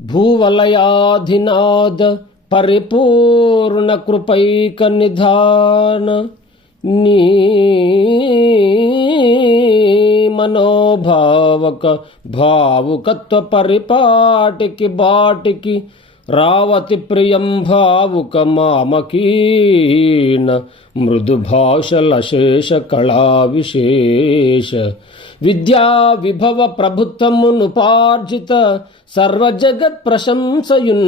భూవలయాధినాథ పరిపూర్ణ కృపైక నిధాన నీ మనోభావక భావుకత్వ పరిపాటికి బాటికి రావతి ప్రియం భావుక మామకీన మృదు భాషలశేష కళా విశేష విద్యా విభవ ప్రభుత్వమునుపార్జిత సర్వజగత్ ప్రశంసయున్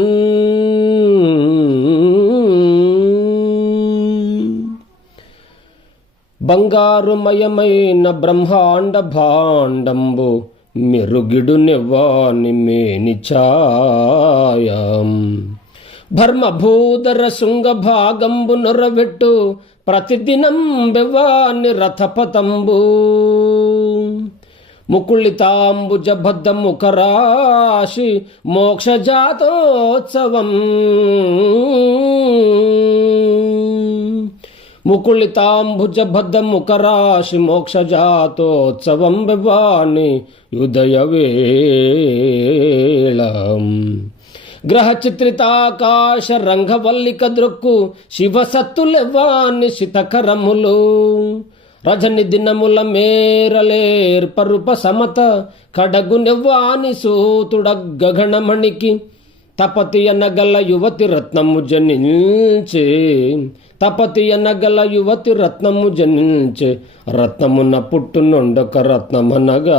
బంగారుమయమైన బ్రహ్మాండ భాండంబు మెరుగిడు నెవ్వాని మేని ఛాయం భర్మభూధర శృంగ భాగంబు నొరవెట్టు ప్రతిదినం బెవ్వాని రథపతంబు ముకుళితాంబుజ బద్ధ ముఖరాశి మోక్షజాతోత్సవం ముకుళితాంబుజ బద్ధ ముఖరాశి మోక్షజాతోత్సవం బెవ్వాని ఉదయవేళం గ్రహ చిత్రితాకాశ రంగవల్లిక దృక్కు శివసత్తులెవ్వాని శితకరములు రజని దినముల మేరలేర్పరుప సమత కడగు నెవ్వాని సూతుడ గగణమణికి తపతి అనగల యువతి రత్నము జనించే తపతి అనగల యువతి రత్నము జనించే రత్నమున పుట్టు నొండొక రత్నమనగా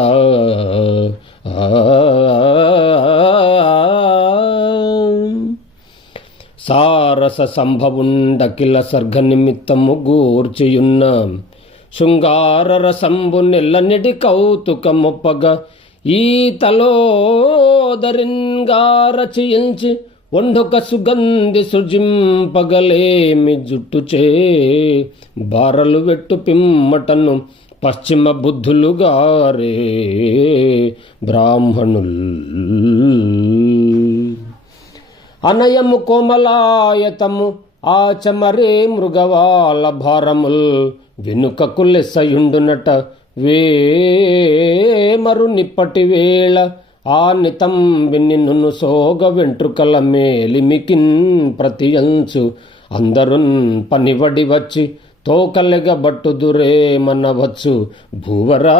సారస సంభవుండకిల సర్గ నిమిత్తము గూర్చియున్న శృంగార రసంబు నెల్లనిడి కౌతుకమొప్పగా ఈతలోదరింగార చేయించి ఒండొక సుగంధి సృజింపగలేమి జుట్టుచే బారలు వెట్టు పిమ్మటను పశ్చిమ బుద్ధులుగారే బ్రాహ్మణుల్ అనయము కోమలాయతము ఆచమరే మృగవాల భారముల్ వెనుకకు లెస్సయుండునట వేమరు నిప్పటి వేళ ఆ నితంబిన్ను సోగ వెంట్రుకల మేలిమికిన్ ప్రతియంచు అందరున్ పనివడి వచ్చి తోకలెగ బట్టుదురేమనవచ్చు భూవరా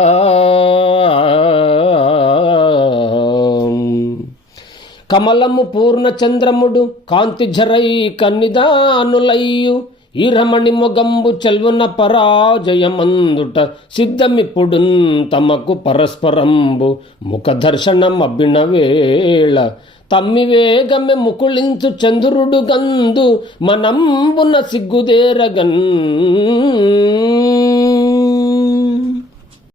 కమలము పూర్ణచంద్రముడు కాంతి జరై కన్నిదానులయ్యు ఈ రమణి మొగంబు చెల్వున పరాజయమందుట సిద్ధమిప్పుడున్ తమకు పరస్పరంబు ముఖదర్శనం అబ్బిన వేళ తమ్మి వేగమె ముకుళించు చంద్రుడు గందు మనంబున సిగ్గుదేరగన్